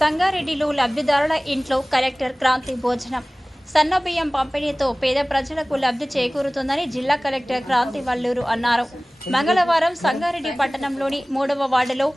సంగారెడ్డిలో లబ్ధిదారుల ఇంట్లో కలెక్టర్ క్రాంతి భోజనం. సన్నబియ్యం పంపిణీతో పేద ప్రజలకు లబ్ధి చేకూరుతుందని జిల్లా కలెక్టర్ క్రాంతి వల్లూరు అన్నారు. మంగళవారం సంగారెడ్డి పట్టణంలోని మూడవ వార్డులో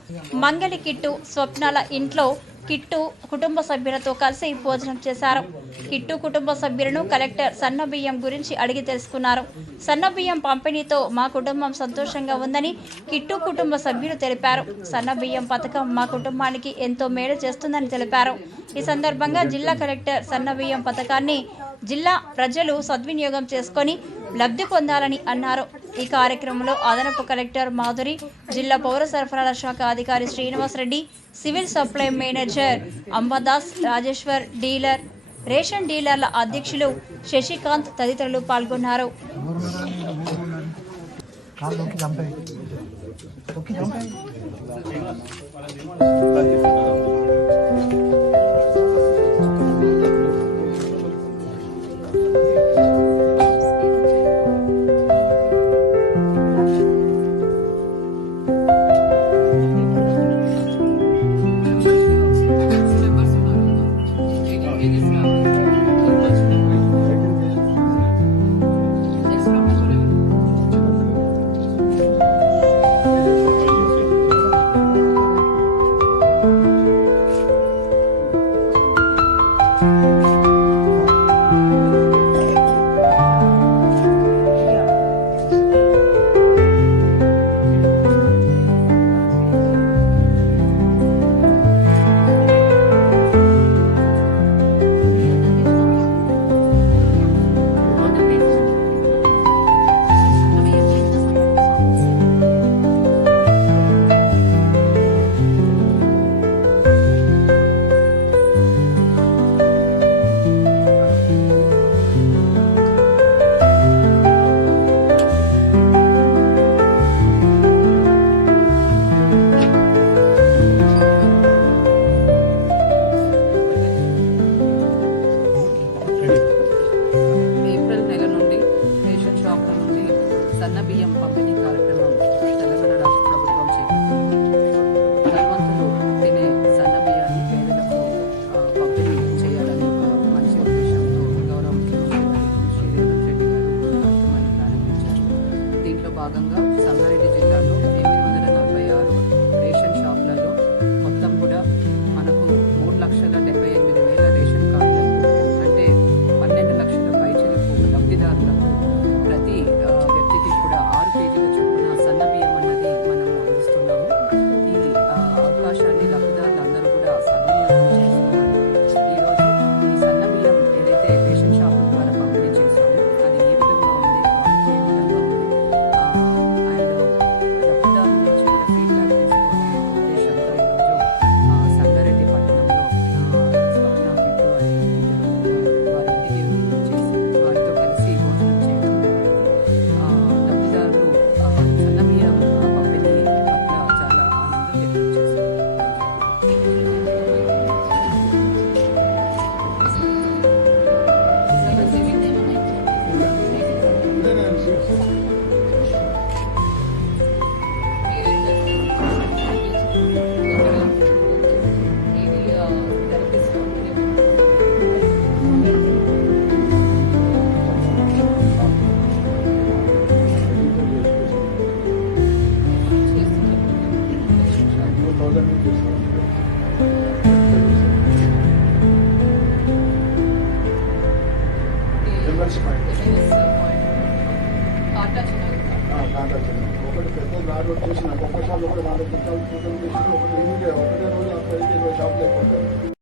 మంగళి కిట్టు స్వప్నాల ఇంట్లో కిట్టు కుటుంబ సభ్యులతో కలిసి భోజనం చేశారు. కిట్టు కుటుంబ సభ్యులను కలెక్టర్ సన్నబియ్యం గురించి అడిగి తెలుసుకున్నారు. సన్నబియ్యం పంపిణీతో మా కుటుంబం సంతోషంగా ఉందని కిట్టు కుటుంబ సభ్యులు తెలిపారు. సన్నబియ్యం పథకం మా కుటుంబానికి ఎంతో మేలు చేస్తుందని తెలిపారు. ఈ సందర్భంగా జిల్లా కలెక్టర్ సన్నబియ్యం పథకాన్ని జిల్లా ప్రజలు సద్వినియోగం చేసుకొని లబ్ధి పొందాలని అన్నారు. ఈ కార్యక్రమంలో అదనపు కలెక్టర్ మాధురి జిల్లా పౌర సరఫరాల శాఖ అధికారి Srinivas Reddy civil supply manager Ambadas Rajeshwar dealer ration డీలర్ల అధ్యక్షులు శశికాంత్ తదితరులు పాల్గొన్నారు. కాలు thousand in discount. ఒకటి పెద్ద దారి వచ్చేసి నాకు ఒక్కసారి ఒకటి వాళ్ళ పుట్టాలు ఒకటి ఒకటి ఒకటి ఒకటే రోజు అక్కడ షాప్ లేకపోతాను